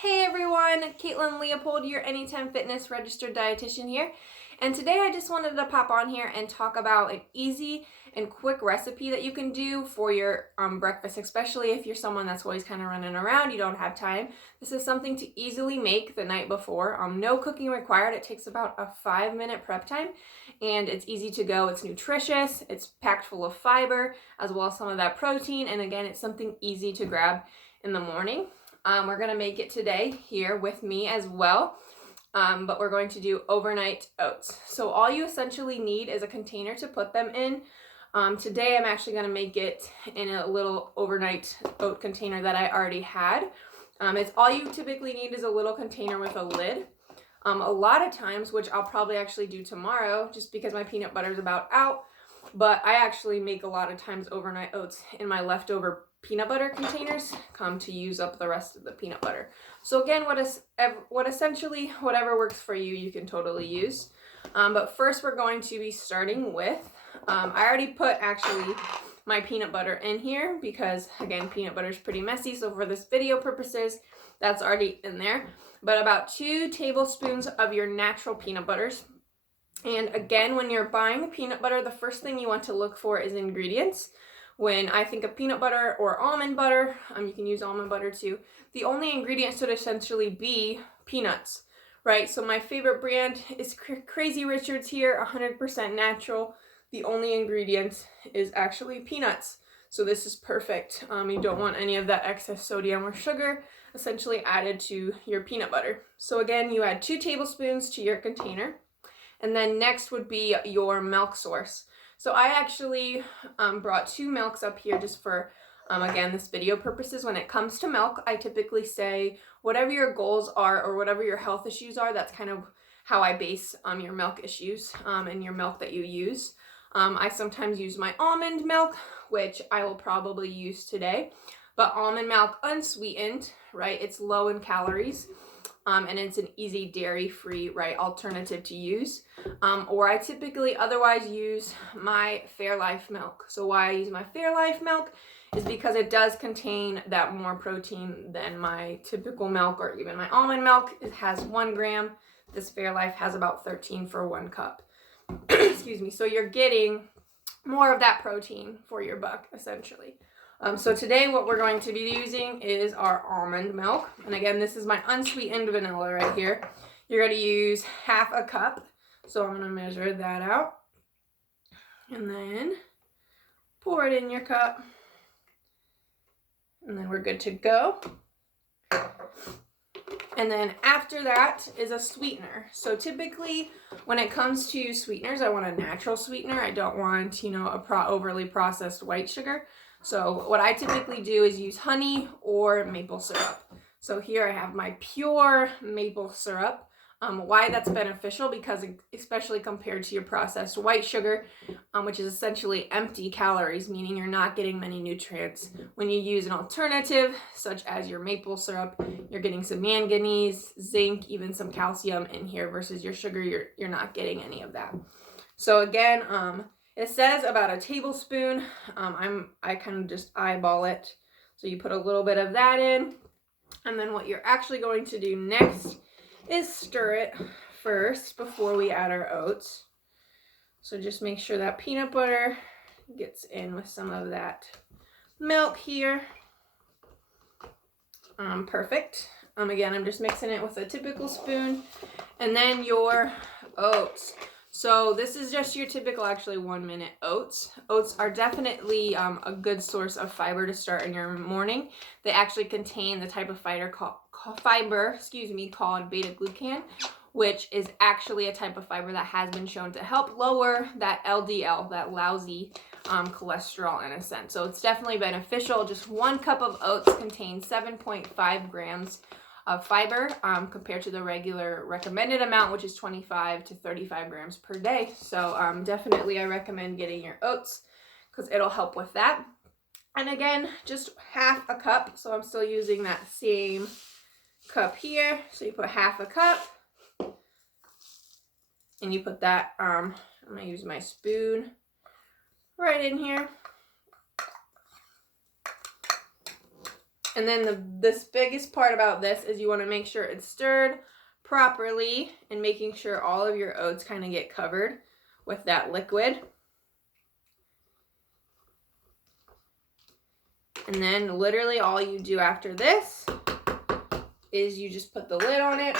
Hey everyone, Caitlin Leopold, your Anytime Fitness registered dietitian here. And today I just wanted to pop on here and talk about an easy and quick recipe that you can do for your breakfast, especially if you're someone that's always kind of running around, you don't have time. This is something to easily make the night before. No cooking required. It takes about a 5-minute prep time and it's easy to go. It's nutritious, it's packed full of fiber as well as some of that protein. And again, it's something easy to grab in the morning. We're going to make it today here with me as well, but we're going to do overnight oats. So all you essentially need is a container to put them in. Today I'm actually going to make it in a little overnight oat container that I already had. It's all you typically need is a little container with a lid. A lot of times, which I'll probably actually do tomorrow just because my peanut butter is about out, but I actually make a lot of times overnight oats in my leftover peanut butter containers to use up the rest of the peanut butter. So again, what essentially whatever works for you, you can totally use. But first we're going to be starting with, I already put actually my peanut butter in here because again, peanut butter is pretty messy. So for this video purposes, that's already in there. But about 2 tablespoons of your natural peanut butters. And again, when you're buying peanut butter, the first thing you want to look for is ingredients. When I think of peanut butter or almond butter, you can use almond butter too. The only ingredients should essentially be peanuts, right? So my favorite brand is Crazy Richard's here, 100% natural. The only ingredient is actually peanuts. So this is perfect. You don't want any of that excess sodium or sugar essentially added to your peanut butter. So again, you add 2 tablespoons to your container. And then next would be your milk source. So I actually brought 2 milks up here just for, again, this video purposes. When it comes to milk, I typically say whatever your goals are or whatever your health issues are, that's kind of how I base your milk issues and your milk that you use. I sometimes use my almond milk, which I will probably use today. But almond milk unsweetened, right? It's low in calories. And it's an easy dairy-free, right, alternative to use. Or I typically otherwise use my Fairlife milk. So why I use my Fairlife milk is because it does contain that more protein than my typical milk or even my almond milk. It has 1 gram. This Fairlife has about 13 for 1 cup. Excuse me. So you're getting more of that protein for your buck, essentially. So today what we're going to be using is our almond milk. And again, this is my unsweetened vanilla right here. You're going to use half a cup. So I'm going to measure that out. And then pour it in your cup. And then we're good to go. And then after that is a sweetener. So typically when it comes to sweeteners, I want a natural sweetener. I don't want, a overly processed white sugar. So what I typically do is use honey or maple syrup. So here I have my pure maple syrup. Why that's beneficial? Because especially compared to your processed white sugar, which is essentially empty calories, meaning you're not getting many nutrients. When you use an alternative, such as your maple syrup, you're getting some manganese, zinc, even some calcium in here versus your sugar, you're not getting any of that. So again, it says about a tablespoon. I kind of just eyeball it. So you put a little bit of that in. And then what you're actually going to do next is stir it first before we add our oats. So just make sure that peanut butter gets in with some of that milk here. Perfect. Again, I'm just mixing it with a typical spoon. And then your oats. So this is just your typical, actually 1-minute oats. Oats are definitely a good source of fiber to start in your morning. They actually contain the type of fiber called beta-glucan, which is actually a type of fiber that has been shown to help lower that LDL, that lousy cholesterol in a sense. So it's definitely beneficial. Just 1 cup of oats contains 7.5 grams of fiber compared to the regular recommended amount, which is 25 to 35 grams per day. So definitely I recommend getting your oats because it'll help with that. And again, just half a cup. So I'm still using that same cup here. So you put half a cup and you put that, I'm going to use my spoon right in here. And then this biggest part about this is you want to make sure it's stirred properly and making sure all of your oats kind of get covered with that liquid. And then literally all you do after this is you just put the lid on it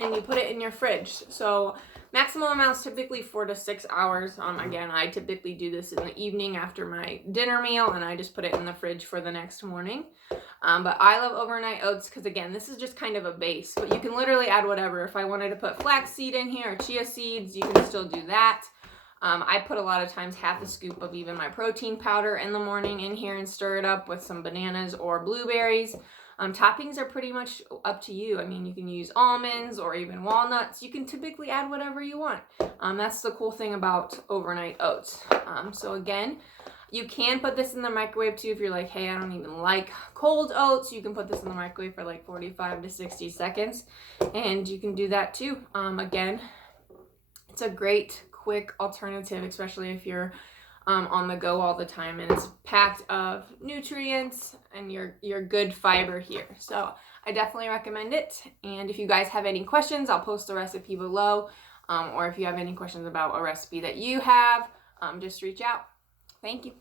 and you put it in your fridge. So maximum amounts typically 4 to 6 hours. Again, I typically do this in the evening after my dinner meal, and I just put it in the fridge for the next morning. But I love overnight oats because, again, this is just kind of a base, but you can literally add whatever. If I wanted to put flaxseed in here or chia seeds, you can still do that. I put a lot of times half a scoop of even my protein powder in the morning in here and stir it up with some bananas or blueberries. Toppings are pretty much up to you. I mean, you can use almonds or even walnuts. You can typically add whatever you want. That's the cool thing about overnight oats. So again, you can put this in the microwave too if you're like, hey, I don't even like cold oats. You can put this in the microwave for like 45 to 60 seconds, and you can do that too. Again, it's a great quick alternative, especially if you're on the go all the time, and it's packed of nutrients and your good fiber here. So I definitely recommend it. And if you guys have any questions, I'll post the recipe below, or if you have any questions about a recipe that you have, just reach out. Thank you.